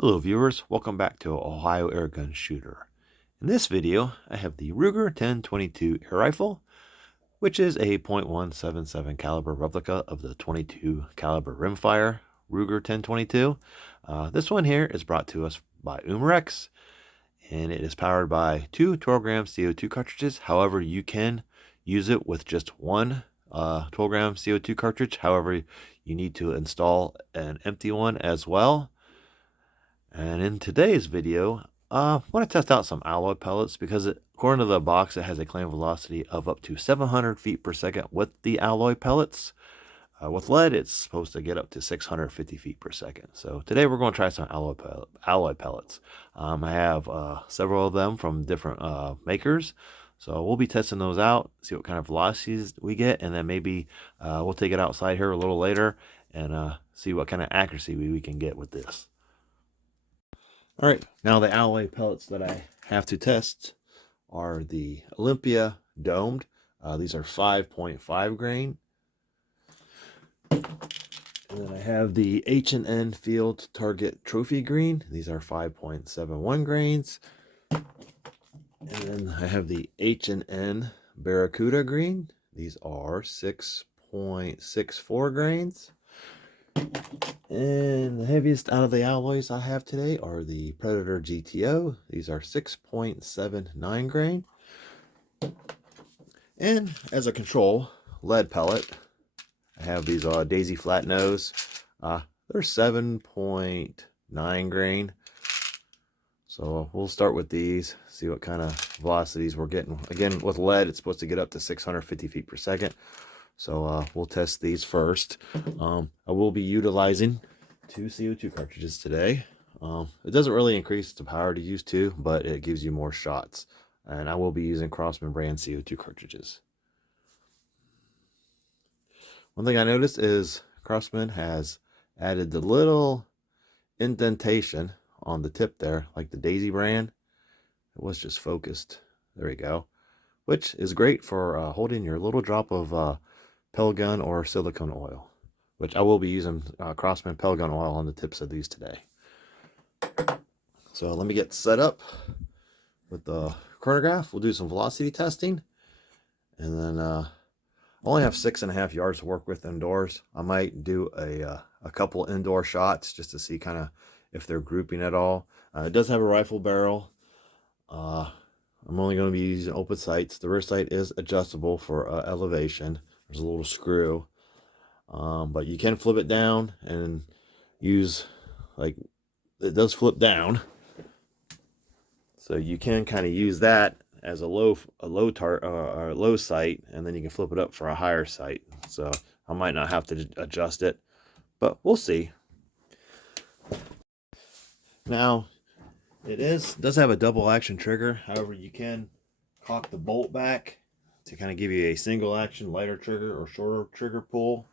Hello viewers, welcome back to Ohio Airgun Shooter. In this video, I have the Ruger 1022 air rifle, which is a .177 caliber replica of the 22 caliber rimfire Ruger 1022. This one here is brought to us by Umarex, and it is powered by two 12-gram CO2 cartridges. However, you can use it with just one 12-gram CO2 cartridge. However, you need to install an empty one as well. And in today's video, I want to test out some alloy pellets because according to the box, it has a claim velocity of up to 700 feet per second with the alloy pellets. With lead, it's supposed to get up to 650 feet per second. So today we're going to try some alloy pellets. I have several of them from different makers. So we'll be testing those out, see what kind of velocities we get, and then maybe we'll take it outside here a little later and see what kind of accuracy we can get with this. All right, now the alloy pellets that I have to test are the Olympia domed. These are 5.5 grain. And then I have the H&N Field Target Trophy Green. These are 5.71 grains. And then I have the H&N Barracuda Green. These are 6.64 grains. And the heaviest out of the alloys I have today are the Predator GTO. These are 6.79 grain. And as a control lead pellet, I have these Daisy Flat Nose. They're 7.9 grain. So we'll start with these, see what kind of velocities we're getting. Again, with lead, it's supposed to get up to 650 feet per second. So we'll test these first. I will be utilizing two CO2 cartridges today. It doesn't really increase the power to use two, but it gives you more shots. And I will be using Crosman brand CO2 cartridges. One thing I noticed is Crosman has added the little indentation on the tip there, like the Daisy brand. It was just focused. There we go. Which is great for holding your little drop of pellet gun or silicone oil, which I will be using Crosman pellet gun oil on the tips of these today. So let me get set up with the chronograph. We'll do some velocity testing, and then I only have 6.5 yards to work with indoors. I might do a couple indoor shots just to see kind of if they're grouping at all. It does have a rifle barrel. I'm only going to be using open sights. The rear sight is adjustable for elevation. There's a little screw, but you can flip it down and use, like, it does flip down, so you can kind of use that as a low sight, and then you can flip it up for a higher sight. So I might not have to adjust it, but we'll see. Now it does have a double action trigger. However, you can cock the bolt back to kind of give you a single action lighter trigger or shorter trigger pull.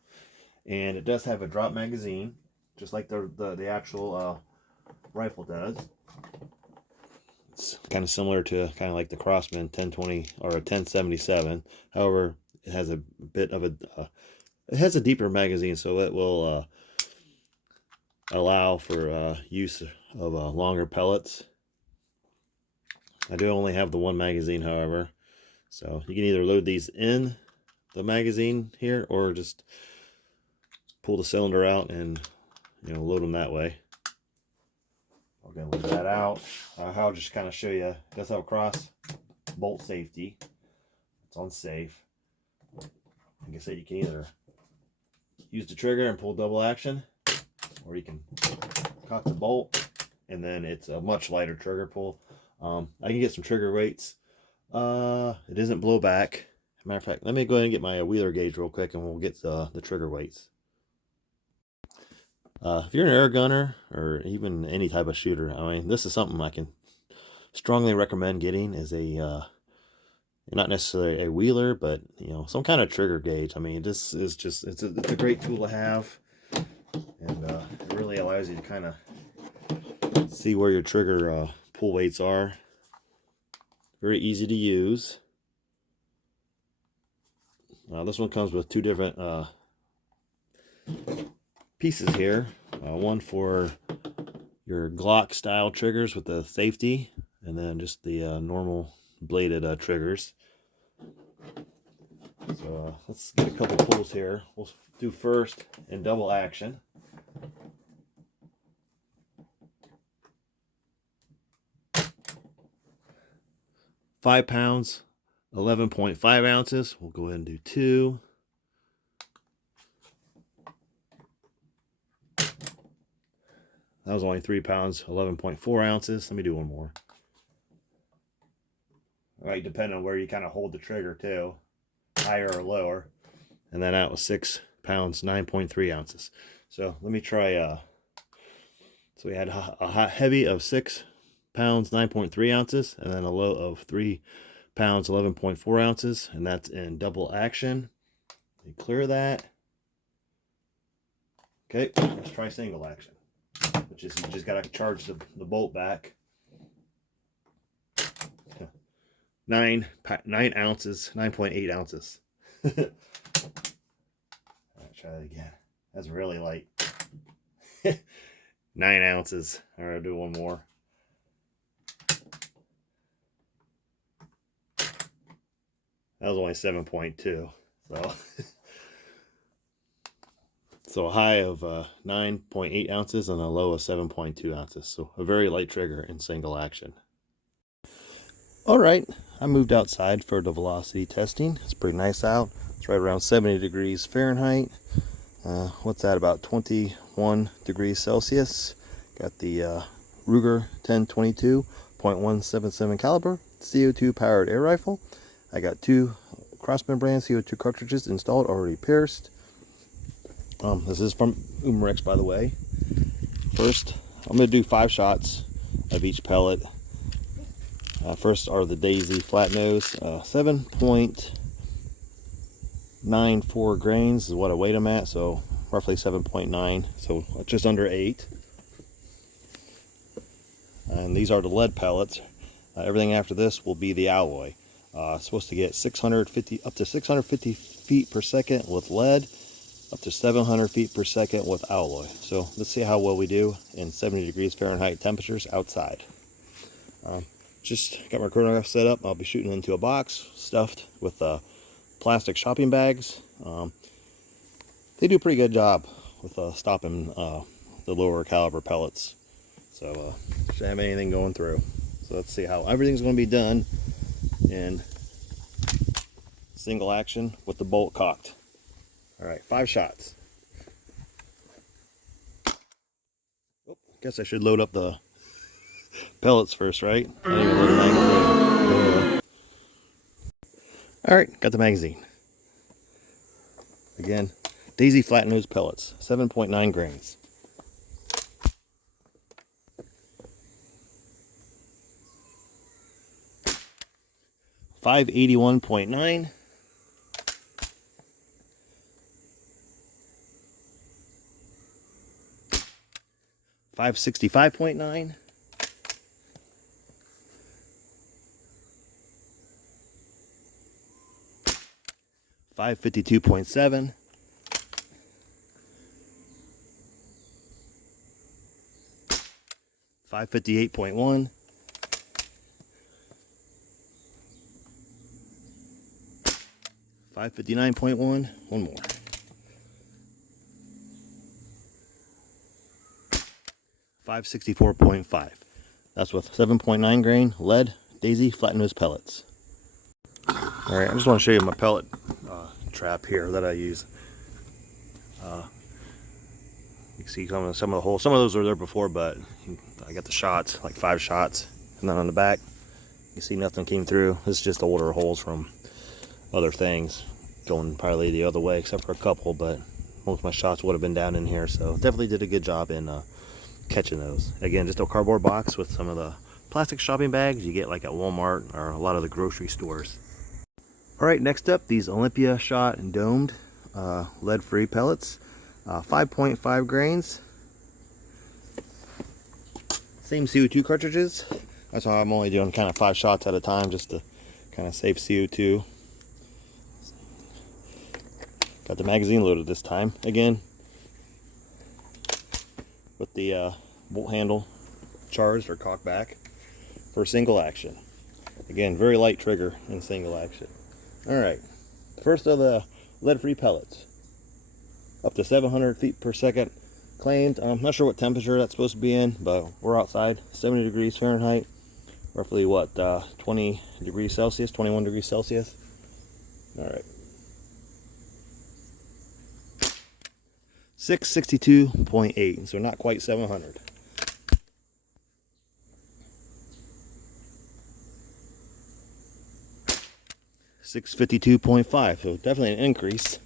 And it does have a drop magazine, just like the actual rifle does. It's kind of similar to kind of like the Crosman 1020 or a 1077. However, it has a bit of it has a deeper magazine, so it will allow for use of longer pellets. I do only have the one magazine, however, so you can either load these in the magazine here or just pull the cylinder out and load them that way. I'm gonna leave that out. I'll just kind of show you. It does have a cross bolt safety. It's on safe. Like I said, you can either use the trigger and pull double action, or you can cock the bolt, and then it's a much lighter trigger pull. I can get some trigger weights. It isn't blowback. Matter of fact, let me go ahead and get my wheeler gauge real quick, and we'll get the trigger weights. If you're an air gunner or even any type of shooter, I mean, this is something I can strongly recommend getting, is a not necessarily a wheeler, but some kind of trigger gauge. I mean, this is just it's a great tool to have, and it really allows you to kind of see where your trigger pull weights are. Very easy to use. This one comes with two different pieces here. One for your Glock style triggers with the safety, and then just the normal bladed triggers. So let's get a couple pulls here. We'll do first in double action. £5, 11.5 ounces. We'll go ahead and do 2. That was only 3 pounds, 11.4 ounces. Let me do one more. All right, depending on where you kind of hold the trigger too, higher or lower. And then that was 6 pounds, 9.3 ounces. So let me try, so we had a heavy of 6 pounds, 9.3 ounces, and then a low of 3 pounds, 11.4 ounces, and that's in double action. You clear that. Okay, let's try single action, which is you just got to charge the bolt back. 9 ounces, 9.8 ounces. All right, try that again. That's really light. 9 ounces. All right, I'll do one more. That was only 7.2. So, so a high of 9.8 ounces and a low of 7.2 ounces. So a very light trigger in single action. All right, I moved outside for the velocity testing. It's pretty nice out. It's right around 70 degrees Fahrenheit. What's that, about 21 degrees Celsius. Got the Ruger 1022 .177 caliber CO2 powered air rifle. I got 2 cross-membrane CO2 cartridges installed, already pierced. This is from Umarex, by the way. First, I'm going to do 5 shots of each pellet. First are the Daisy flat nose, 7.94 grains is what I weighed them at, so roughly 7.9, so just under 8. And these are the lead pellets. Everything after this will be the alloy. Supposed to get up to 650 feet per second with lead, up to 700 feet per second with alloy. So let's see how well we do in 70 degrees Fahrenheit temperatures outside. Just got my chronograph set up. I'll be shooting into a box stuffed with plastic shopping bags. They do a pretty good job with stopping the lower caliber pellets. So shouldn't have anything going through. So let's see how everything's going to be done in single action with the bolt cocked. All right, 5 shots. Oh, guess I should load up the pellets first, right? I didn't even load the magazine. All right, got the magazine. Again, Daisy flat nose pellets, 7.9 grains. .581.9. 565.9. 552.7. 558.1. 559.1. One more. 564.5. That's with 7.9 grain lead Daisy flat nose pellets. All right, I just want to show you my pellet trap here that I use. You can see some of the holes. Some of those were there before, but I got the shots, like 5 shots, and then on the back, you see nothing came through. This is just older holes from other things, going probably the other way, except for a couple. But most of my shots would have been down in here, so definitely did a good job in catching those. Again, just a cardboard box with some of the plastic shopping bags you get like at Walmart or a lot of the grocery stores. All right, next up, these Olympia shot and domed lead-free pellets, 5.5 grains. Same CO2 cartridges. That's why I'm only doing kind of 5 shots at a time, just to kind of save CO2. Got the magazine loaded this time. Again, with the bolt handle charged or cocked back for single action. Again, very light trigger in single action. Alright, first of the lead-free pellets. Up to 700 feet per second claimed. I'm not sure what temperature that's supposed to be in, but we're outside, 70 degrees Fahrenheit, roughly what, 20 degrees Celsius, 21 degrees Celsius. Alright. 662.8, so not quite 700. $652.5, so definitely an increase.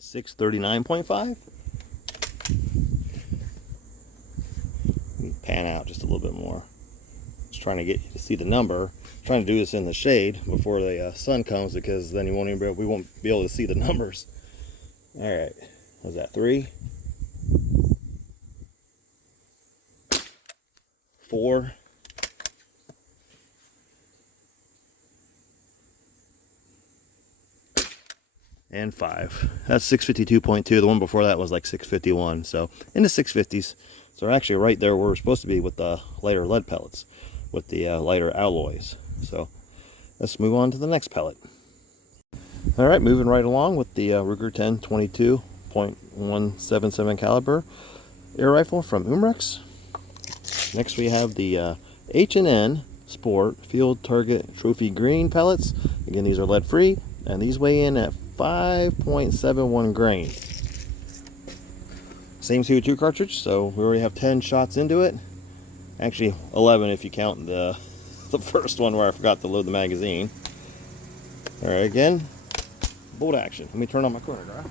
$639.5. Pan out just a little bit more. Just trying to get you to see the number. Trying to do this in the shade before the sun comes, because then we won't be able to see the numbers. All right, was that 3, 4, 5. That's 652.2. The one before that was like 651. So in the 650s. So we're actually right there where we're supposed to be with the lighter lead pellets, with the lighter alloys. So let's move on to the next pellet. All right, moving right along with the Ruger 10-22.177 caliber air rifle from Umarex. Next we have the H&N Sport Field Target Trophy Green pellets. Again, these are lead free, and these weigh in at 5.71 grains. Same CO2 cartridge, so we already have 10 shots into it. Actually 11 if you count the first one where I forgot to load the magazine. All right, again, bolt action. Let me turn on my corner drive.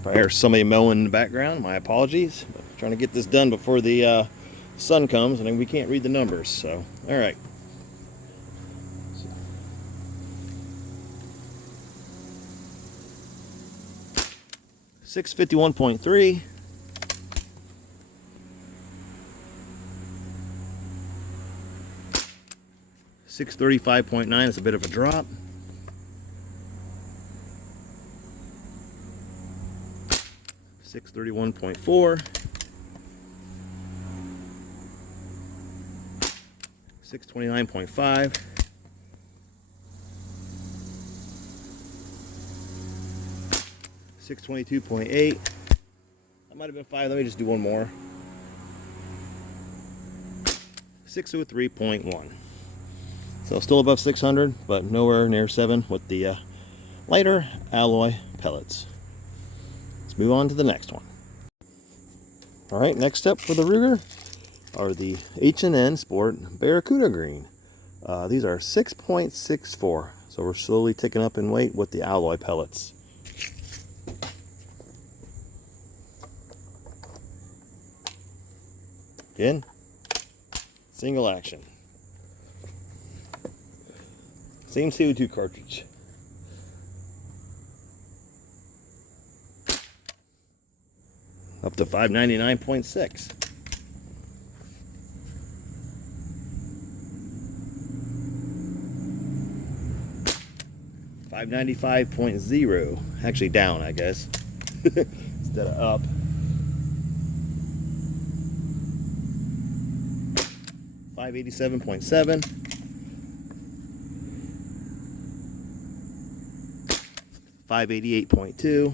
If I hear somebody mowing in the background, my apologies. But I'm trying to get this done before the sun comes, and then we can't read the numbers. So, all right. 651.3. 635.9 is a bit of a drop. 631.4. 629.5. 622.8. That might have been 5. Let me just do one more. 603.1. So still above 600, but nowhere near 7 with the lighter alloy pellets. Let's move on to the next one. All right, next up for the Ruger are the H&N Sport Barracuda Green. These are 6.64, so we're slowly ticking up in weight with the alloy pellets. Again, single action. Same CO2 cartridge. Up to 599.6. 595.0. Actually down, I guess. Instead of up. 587.7. 588.2.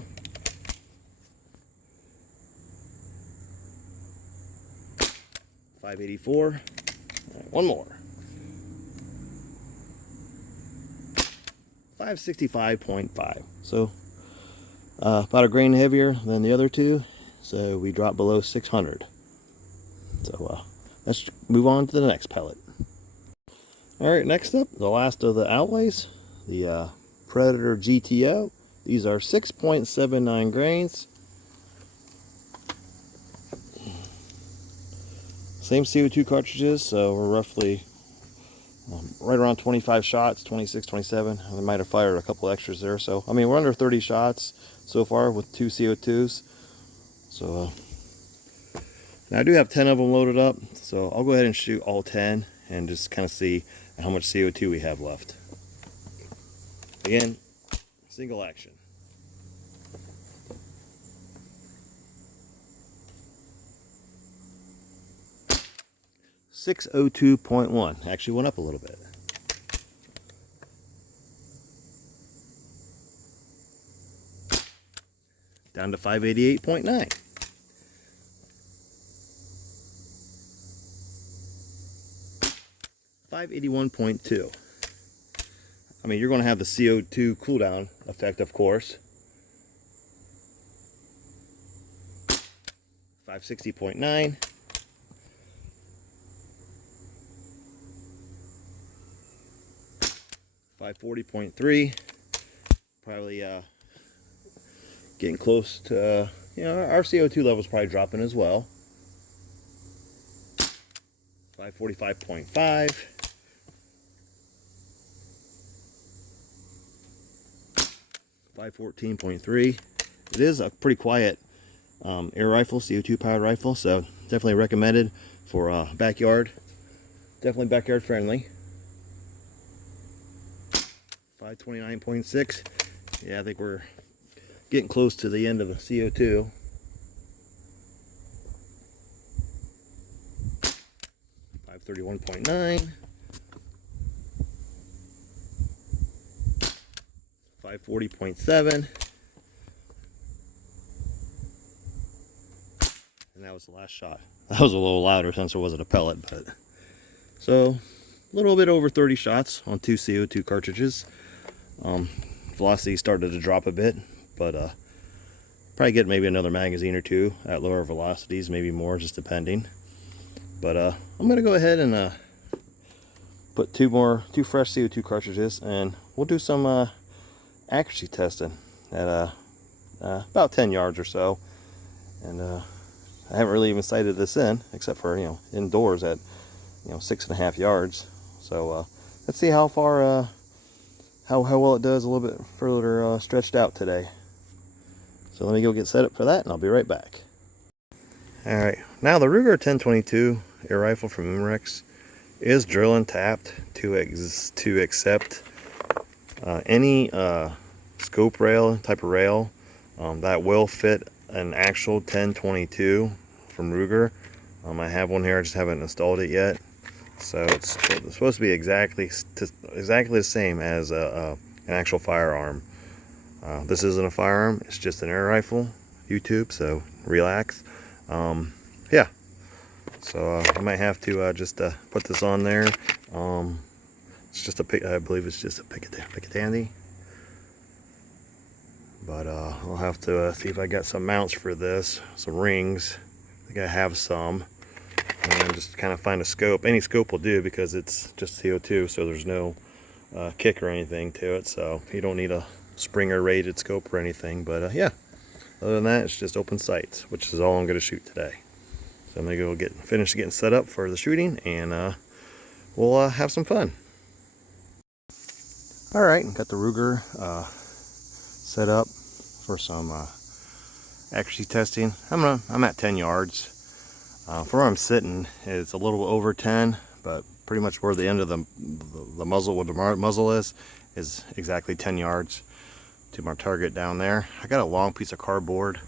584. Right, one more. 565.5. So about a grain heavier than the other two. So we dropped below 600. So let's move on to the next pellet. All right, next up, the last of the alloys, the Predator GTO. These are 6.79 grains. Same CO2 cartridges, so we're roughly right around 25 shots, 26, 27. I might have fired a couple extras there. So, I mean, we're under 30 shots so far with 2 CO2s. So, now I do have 10 of them loaded up. So, I'll go ahead and shoot all 10 and just kind of see how much CO2 we have left. Again, single action. .602.1 actually went up a little bit. Down to 588.9. .581.2. I mean, you're going to have the CO2 cooldown effect, of course. 560.9. 540.3. Probably getting close to, you know, our CO2 level is probably dropping as well. 545.5. 514.3. It is a pretty quiet air rifle, CO2 powered rifle, so definitely recommended for backyard. Definitely backyard friendly. 529.6. Yeah, I think we're getting close to the end of the CO2. 531.9. 540.7. And that was the last shot. That was a little louder since it wasn't a pellet, but so a little bit over 30 shots on 2 CO2 cartridges. Velocity started to drop a bit, but probably get maybe another magazine or two at lower velocities, maybe more, just depending. But I'm gonna go ahead and put two fresh CO2 cartridges, and we'll do some accuracy testing at about 10 yards or so. And I haven't really even sighted this in, except for, you know, indoors at, you know, 6.5 yards. So let's see how far, how well it does a little bit further stretched out today. So let me go get set up for that, and I'll be right back. All right, now the Ruger 1022 air rifle from Umarex is drill and tapped to accept any scope rail, type of rail that will fit an actual 1022 from Ruger. I have one here, I just haven't installed it yet. So it's supposed to be exactly the same as an actual firearm. This isn't a firearm, it's just an air rifle. YouTube, so relax. Yeah, so I might have to just put this on there. It's just I believe it's just a Picatinny. But I'll have to see if I got some mounts for this, some rings. I think I have some. And then just kind of find a scope. Any scope will do because it's just CO2, so there's no kick or anything to it. So you don't need a Springer rated scope or anything. But yeah, other than that, it's just open sights, which is all I'm going to shoot today. So I'm going to go finish getting set up for the shooting, and we'll have some fun. All right, got the Ruger set up for some accuracy testing. I'm at 10 yards. For where I'm sitting, it's a little over 10, but pretty much where the end of the muzzle, where the muzzle is exactly 10 yards to my target down there. I got a long piece of cardboard.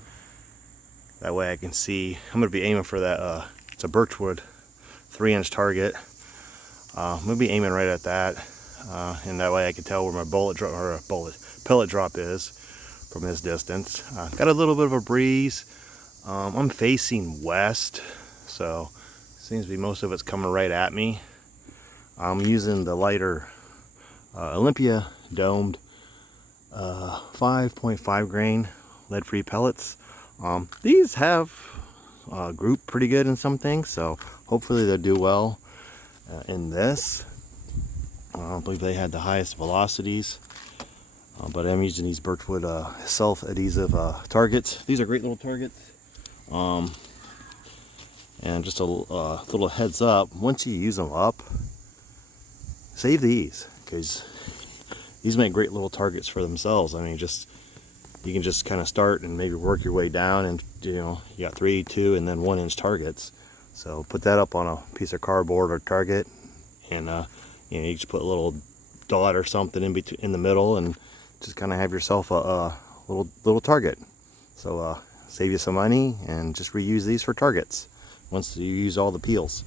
That way I can see. I'm going to be aiming for that. It's a birchwood 3-inch target. I'm going to be aiming right at that, and that way I can tell where my pellet drop is from this distance. Got a little bit of a breeze. I'm facing west, so seems to be most of it's coming right at me. I'm using the lighter Olympia domed 5.5 grain lead-free pellets. These have grouped pretty good in some things, so hopefully they'll do well in this. I don't believe they had the highest velocities, but I'm using these birchwood self-adhesive targets. These are great little targets. And just a little heads up, once you use them up, save these, because these make great little targets for themselves. I mean, you can just kind of start and maybe work your way down, and you got 3, 2, and then 1-inch targets. So put that up on a piece of cardboard or target, and you just put a little dot or something in the middle, and just kind of have yourself a little target. So save you some money and just reuse these for targets once you use all the peels.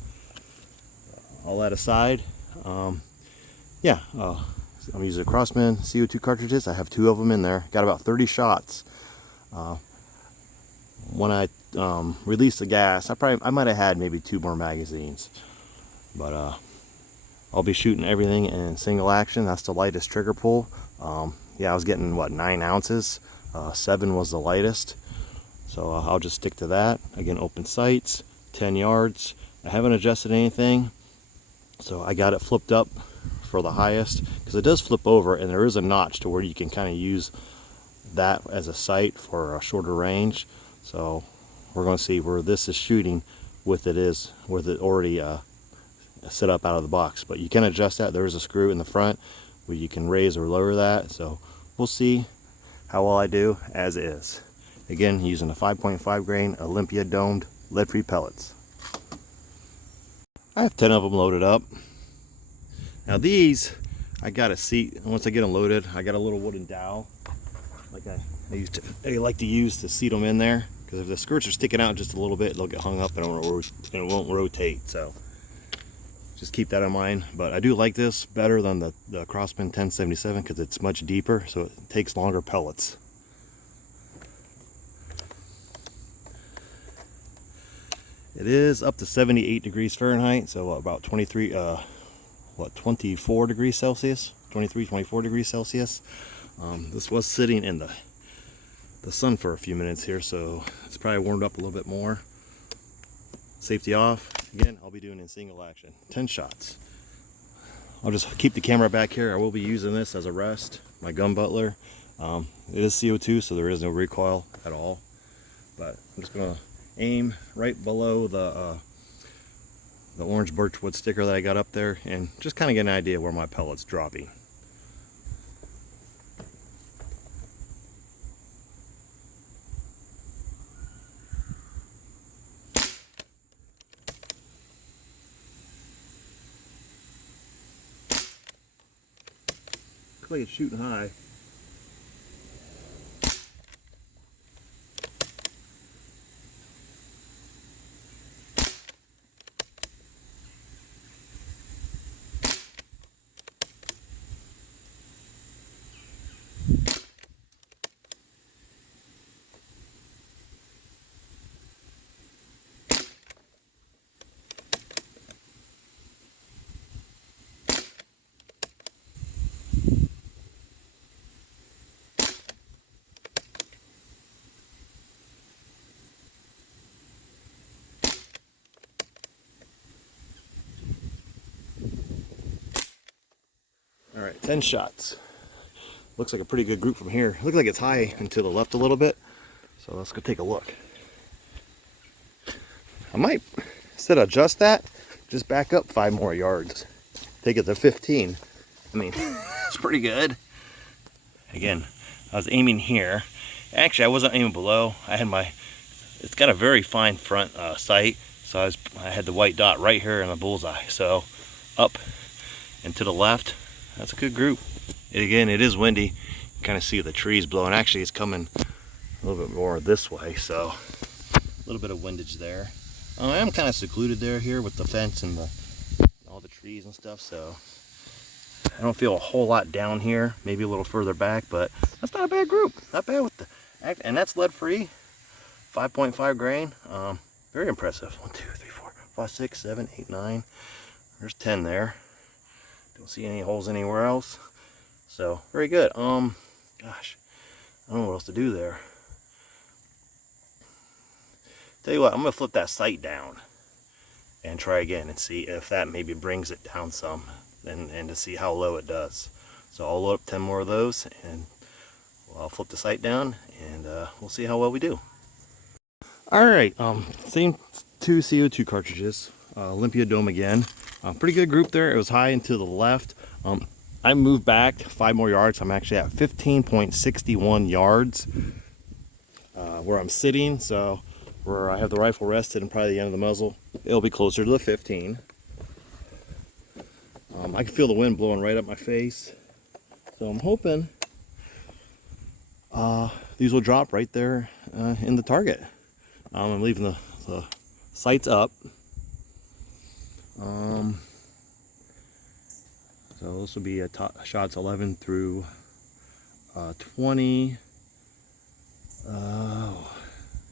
All that aside, yeah, I'm using Crossman CO2 cartridges. I have 2 of them in there. Got about 30 shots. When I released the gas, I might have had maybe 2 more magazines, but I'll be shooting everything in single action. That's the lightest trigger pull. Yeah, I was getting what, 9 ounces. 7 was the lightest, so I'll just stick to that. Again, open sights, 10 yards. I haven't adjusted anything, so I got it flipped up for the highest, because it does flip over and there is a notch to where you can kind of use that as a sight for a shorter range. So we're going to see where this is shooting with it already set up out of the box. But you can adjust that. There is a screw in the front where you can raise or lower that. So we'll see how well I do as is. Again, using a 5.5 grain Olympia domed lead-free pellets. I have 10 of them loaded up. Now these, I got a seat. Once I get them loaded, I got a little wooden dowel, like I like to use to seat them in there, because if the skirts are sticking out just a little bit, they'll get hung up and it won't rotate. So just keep that in mind. But I do like this better than the Crossman 1077 because it's much deeper, so it takes longer pellets. It is up to 78 degrees Fahrenheit, so about 24 degrees Celsius, 24 degrees Celsius. This was sitting in the sun for a few minutes here, so it's probably warmed up a little bit more. Safety off. Again, I'll be doing in single action, 10 shots. I'll just keep the camera back here. I will be using this as a rest, my gun butler. It is CO2, so there is no recoil at all. But I'm just gonna aim right below the orange birchwood sticker that I got up there, and just kind of get an idea where my pellet's dropping. Looks like it's shooting high. All right, 10 shots. Looks like a pretty good group from here. Looks like it's high and to the left a little bit. So let's go take a look. I might, instead of adjust that, just back up 5 more yards. Take it to 15. I mean, it's pretty good. Again, I was aiming here. Actually, I wasn't aiming below. I had it's got a very fine front sight. So I had the white dot right here in the bullseye. So up and to the left. That's a good group. Again, it is windy. You kind of see the trees blowing. Actually, it's coming a little bit more this way, so a little bit of windage there. I am kind of secluded here with the fence and all the trees and stuff, so I don't feel a whole lot down here. Maybe a little further back, but that's not a bad group. Not bad with and that's lead-free, 5.5 grain. Very impressive. 1, 2, 3, 4, 5, 6, 7, 8, 9. There's 10 there. Don't see any holes anywhere else, so very good. Gosh, I don't know what else to do there. Tell you what, I'm gonna flip that sight down and try again and see if that maybe brings it down some, and to see how low it does. So I'll load up 10 more of those, and I'll flip the sight down, and we'll see how well we do. All right, same 2 CO2 cartridges, Olympia Dome again. Pretty good group there. It was high and to the left. I moved back 5 more yards. I'm actually at 15.61 yards where I'm sitting. So where I have the rifle rested and probably the end of the muzzle, it'll be closer to the 15. I can feel the wind blowing right up my face. So I'm hoping these will drop right there in the target. I'm leaving the sights up. So this will be shots 11 through 20.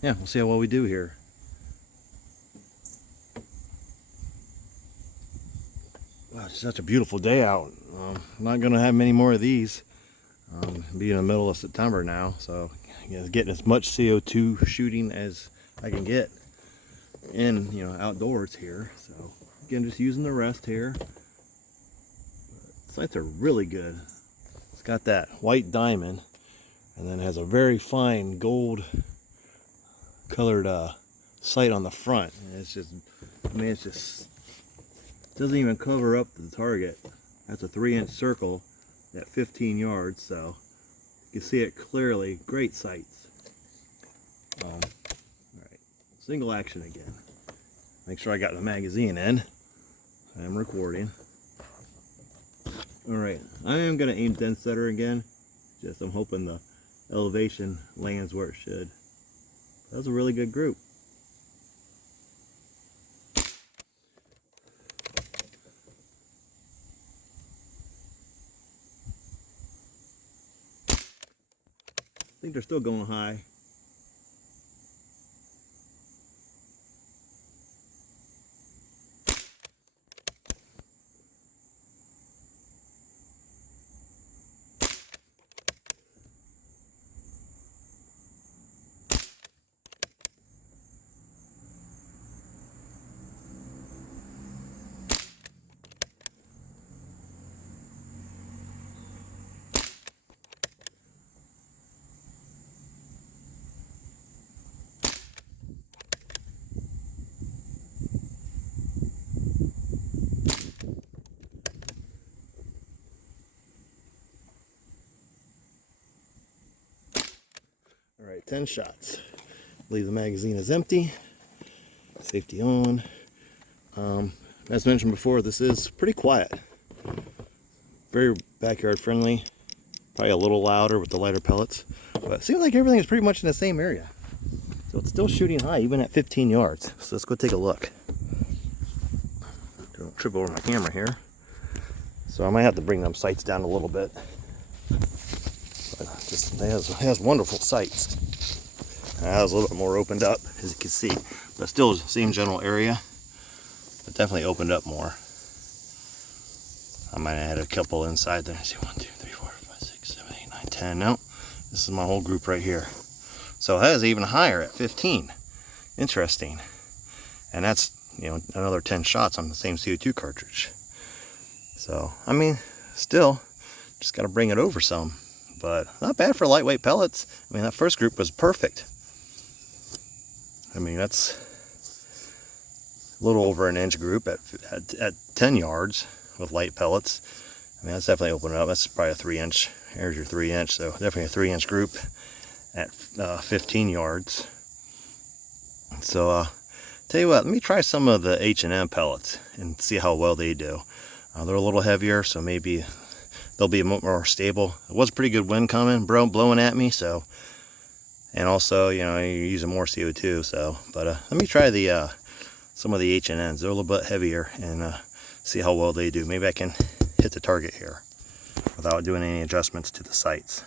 Yeah, we'll see how well we do here. Wow, it's such a beautiful day out. I'm not going to have many more of these. Be in the middle of September now, so getting as much CO2 shooting as I can get in, outdoors here. So again, just using the rest here. Sights are really good. It's got that white diamond, and then it has a very fine gold colored sight on the front. And it's just, it just doesn't even cover up the target. That's a 3-inch circle at 15 yards, so you can see it clearly. Great sights. All right, single action again. Make sure I got the magazine in. I'm recording. All right, I am going to aim dead center again. Just I'm hoping the elevation lands where it should. That was a really good group. I think they're still going high. All right, 10 shots. Leave the magazine is empty. Safety on. As mentioned before, this is pretty quiet. Very backyard friendly. Probably a little louder with the lighter pellets. But it seems like everything is pretty much in the same area. So it's still shooting high, even at 15 yards. So let's go take a look. Don't trip over my camera here. So I might have to bring them sights down a little bit. It has wonderful sights. It has a little bit more opened up, as you can see, but still the same general area, but definitely opened up more. I might have had a couple inside there. See, 1, 2, 3, 4, 5, 6, 7, 8, 9, 10. No, this is my whole group right here. So that is even higher at 15. Interesting. And that's, another 10 shots on the same CO2 cartridge. So, I mean, still, just got to bring it over some. But not bad for lightweight pellets. I mean, that first group was perfect. I mean, that's a little over an inch group at 10 yards with light pellets. I mean, that's definitely opened up. That's probably a 3-inch. Here's your 3-inch, so definitely a 3-inch group at 15 yards. So, tell you what, let me try some of the H&M pellets and see how well they do. They're a little heavier, so maybe they'll be more stable. It was a pretty good wind coming, blowing at me, so, and also, you're using more CO2, so, but let me try the some of the H&Ns. They're a little bit heavier, and see how well they do. Maybe I can hit the target here without doing any adjustments to the sights.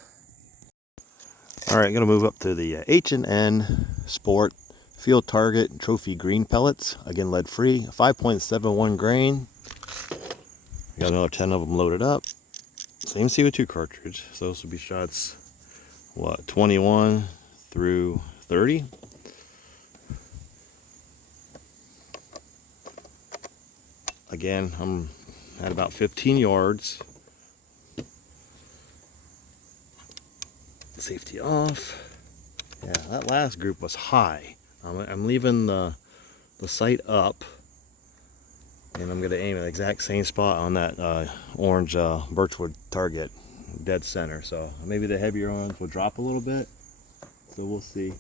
All right, gonna move up to the H&N Sport Field Target Trophy Green Pellets. Again, lead free, 5.71 grain. Got another 10 of them loaded up. Same CO2 cartridge, so this will be shots, 21 through 30. Again, I'm at about 15 yards. Safety off. Yeah, that last group was high. I'm leaving the sight up. And I'm going to aim at the exact same spot on that orange birchwood target, dead center. So maybe the heavier ones will drop a little bit. So we'll see.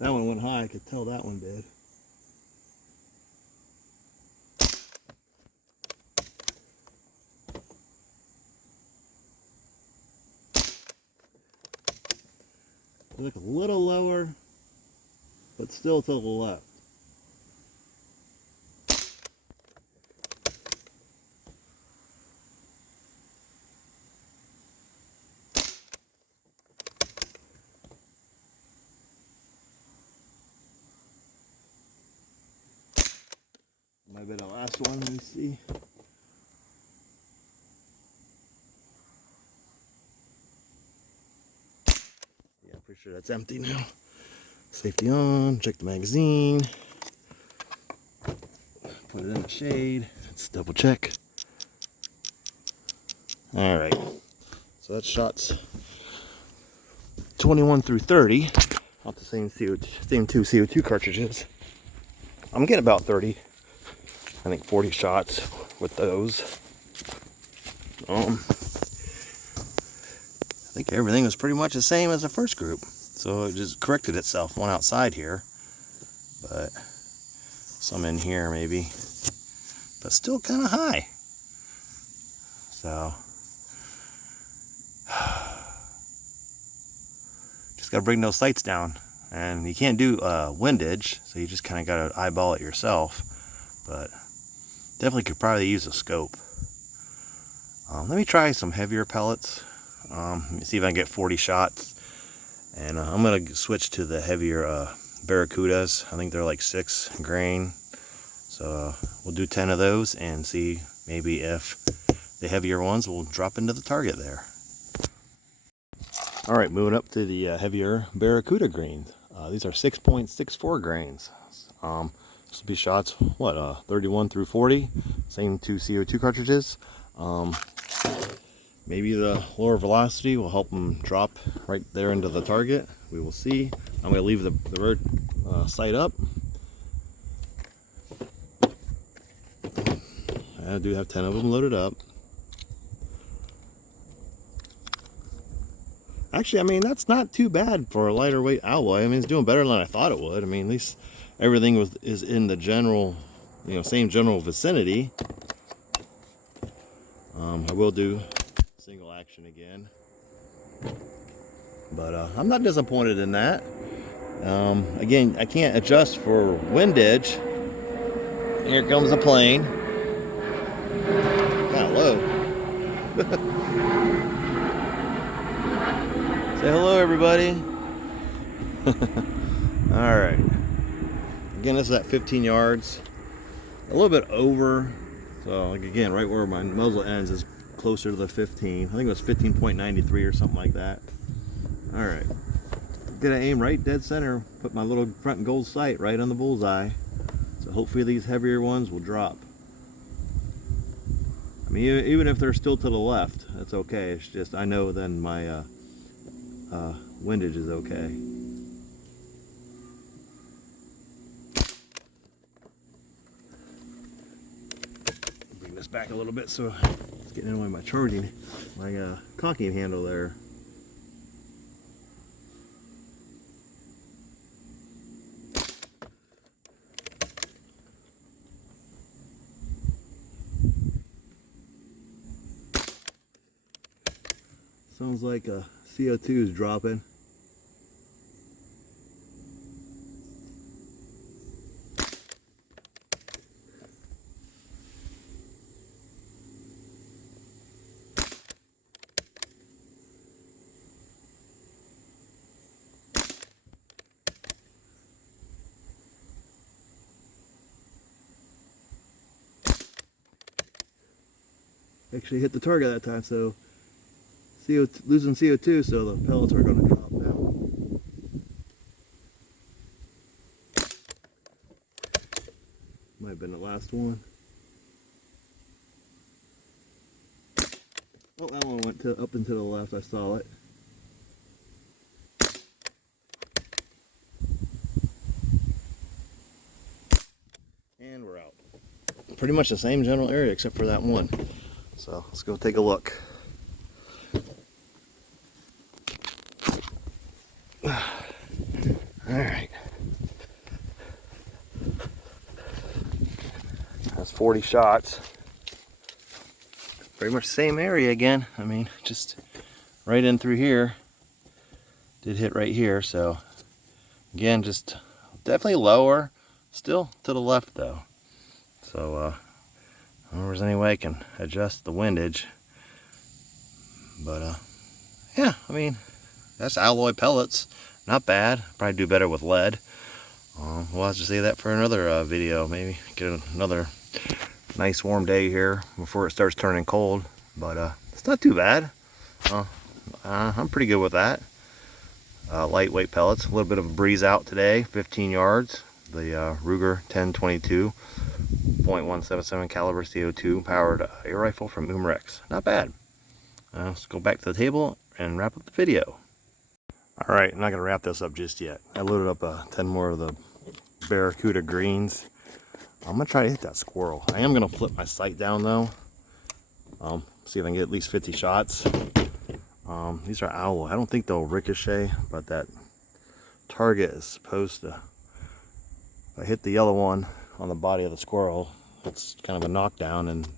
That one went high, I could tell that one did. Look a little lower, but still to the left. Might be the last one, let me see. Yeah, pretty sure that's empty now. Safety on, check the magazine. Put it in the shade. Let's double check. All right, so that's shots 21 through 30 off the same two CO2 cartridges. I'm getting about 30, I think 40 shots with those. I think everything was pretty much the same as the first group, so it just corrected itself. One outside here, but some in here maybe, but still kind of high. So just got to bring those sights down, and you can't do windage, so you just kind of got to eyeball it yourself, but definitely could probably use a scope. Let me try some heavier pellets. Let me see if I can get 40 shots, and I'm going to switch to the heavier Barracudas. I think they're like 6 grain, so we'll do 10 of those and see maybe if the heavier ones will drop into the target there. All right, moving up to the heavier Barracuda grains. These are 6.64 grains. This will be shots, 31 through 40, same 2 CO2 cartridges. Maybe the lower velocity will help them drop right there into the target. We will see. I'm going to leave the bird sight up. I do have 10 of them loaded up. Actually, I mean, that's not too bad for a lighter weight alloy. I mean, it's doing better than I thought it would. I mean, at least everything is in the general, same general vicinity. I will do single action again, but I'm not disappointed in that. Again, I can't adjust for windage. Here comes a plane. Kind of low. Say hello, everybody. All right. Again, this is at 15 yards. A little bit over. So, like, again, right where my muzzle ends is closer to the 15. I think it was 15.93 or something like that. All right. Gonna aim right dead center. Put my little front gold sight right on the bullseye. So hopefully these heavier ones will drop. I mean, even if they're still to the left, that's okay. It's just I know then my windage is okay. Bring this back a little bit so it's getting in my charging, my cocking handle there. Sounds like CO2 is dropping. Actually hit the target that time, so losing CO2, so the pellets are going to drop now. Might have been the last one. Oh, that one went up and to the left. I saw it. And we're out. Pretty much the same general area except for that one. So let's go take a look. All right. 40 shots. Pretty much same area again. I mean, just right in through here. Did hit right here, so again, just definitely lower. Still to the left though. So I don't know if there's any way I can adjust the windage. But yeah, I mean, that's alloy pellets. Not bad. Probably do better with lead. We'll have to save that for another video. Maybe get another nice warm day here before it starts turning cold. But it's not too bad. I'm pretty good with that. Lightweight pellets. A little bit of a breeze out today. 15 yards. The Ruger 10/22 .177 caliber CO2 powered air rifle from Umarex. Not bad. Let's go back to the table and wrap up the video. Alright, I'm not going to wrap this up just yet. I loaded up 10 more of the Barracuda greens. I'm going to try to hit that squirrel. I am going to flip my sight down though. See if I can get at least 50 shots. These are alloy. I don't think they'll ricochet, but that target is supposed to. If I hit the yellow one on the body of the squirrel, it's kind of a knockdown, and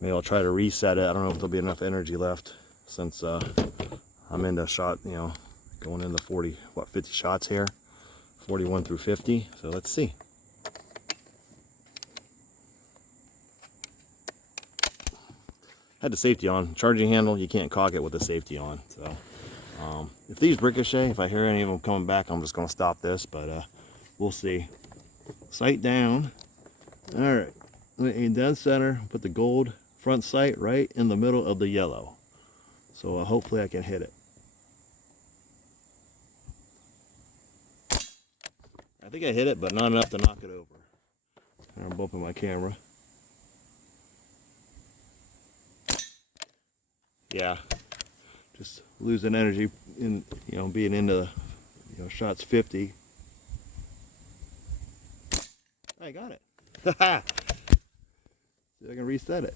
maybe I'll try to reset it. I don't know if there'll be enough energy left since I'm into shot, you know, going into 50 shots here, 41 through 50. So let's see. Had the safety on. Charging handle, you can't cock it with the safety on. So if these ricochet, if I hear any of them coming back, I'm just going to stop this, but we'll see. Sight down. All right, in dead center, put the gold front sight right in the middle of the yellow. So hopefully I can hit it. I think I hit it, but not enough to knock it over. I'm bumping my camera. Yeah, just losing energy in, you know, being into, you know, shots 50. I got it. See if I can reset it.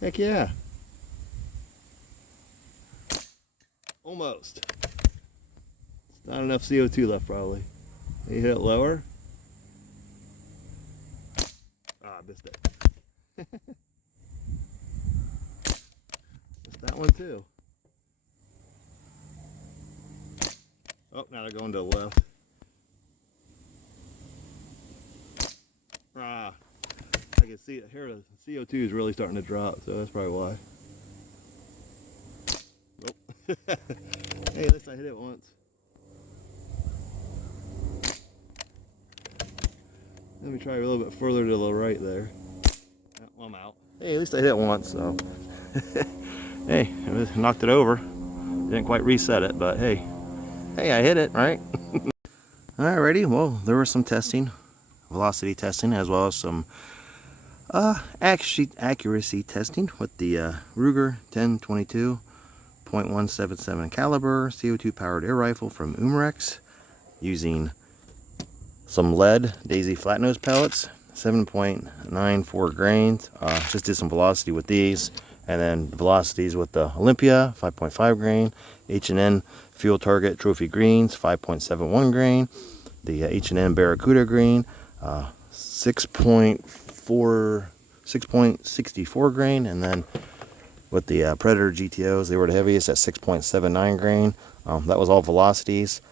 Heck yeah. Almost. It's not enough CO2 left probably. You hit it lower. Ah, I missed it. Missed that one too. Oh, now they're going to the left. Ah, I can see it here. The CO2 is really starting to drop, so that's probably why. Nope. Hey, at least I hit it once. Let me try a little bit further to the right there. Oh, I'm out. Hey, at least I hit it once, so. Hey, it knocked it over. Didn't quite reset it, but hey. Hey, I hit it, right? Alrighty, well, there was some testing. Velocity testing, as well as some accuracy testing with the Ruger 10/22 .177 caliber CO2 powered air rifle from Umarex, using some lead Daisy flat nose pellets, 7.94 grains. Just did some velocity with these, and then velocities with the Olympia 5.5 grain, H&N Fuel Target Trophy Greens 5.71 grain, the H&N Barracuda Green 6.64 grain, and then with the Predator GTOs, they were the heaviest at 6.79 grain. That was all velocities.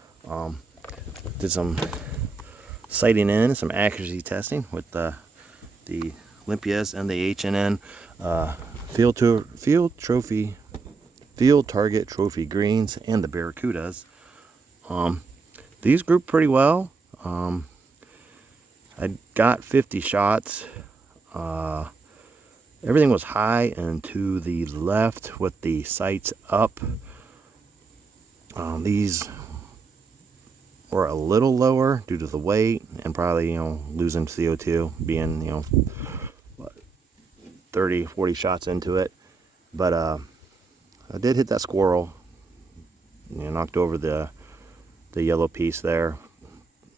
Did some sighting in, some accuracy testing with the Olympias and the H&N Field Target Trophy Greens and the Barracudas. These grouped pretty well. I got 50 shots. Everything was high and to the left with the sights up. These were a little lower due to the weight and probably, you know, losing CO2, being, you know, 30, 40 shots into it. But I did hit that squirrel. You know, knocked over the yellow piece there.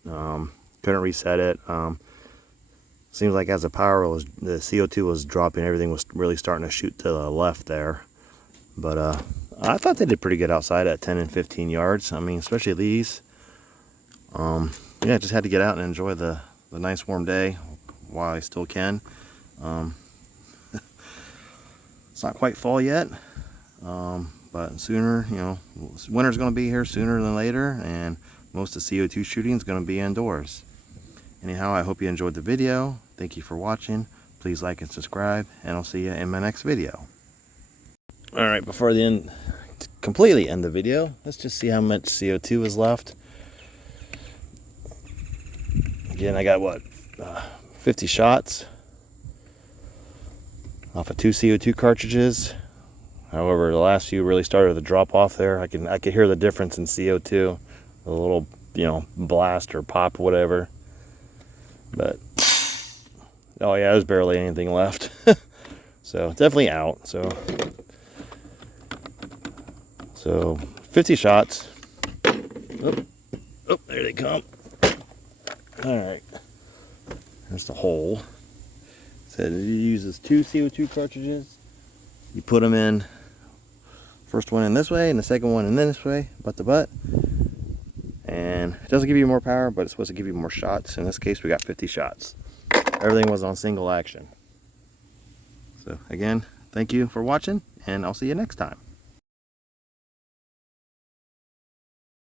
Couldn't reset it. Seems like as the CO2 was dropping, everything was really starting to shoot to the left there. But I thought they did pretty good outside at 10 and 15 yards. I mean, especially these. Yeah, just had to get out and enjoy the nice warm day while I still can. It's not quite fall yet, but sooner, you know, winter's going to be here sooner than later, and most of the CO2 shooting is going to be indoors. Anyhow, I hope you enjoyed the video. Thank you for watching. Please like and subscribe, and I'll see you in my next video. All right, before the end, to completely end the video, let's just see how much CO2 is left. Again, I got what, 50 shots off of 2 CO2 cartridges. However, the last few really started to drop off there. I could hear the difference in CO2, a little, you know, blast or pop, whatever. But oh yeah, there's barely anything left. So definitely out. So 50 shots. Oh, there they come. All right, there's the hole. So it uses 2 CO2 cartridges. You put them in, first one in this way and the second one in this way, butt to butt. And it doesn't give you more power, but it's supposed to give you more shots. In this case, we got 50 shots. Everything was on single action. So again, thank you for watching, and I'll see you next time.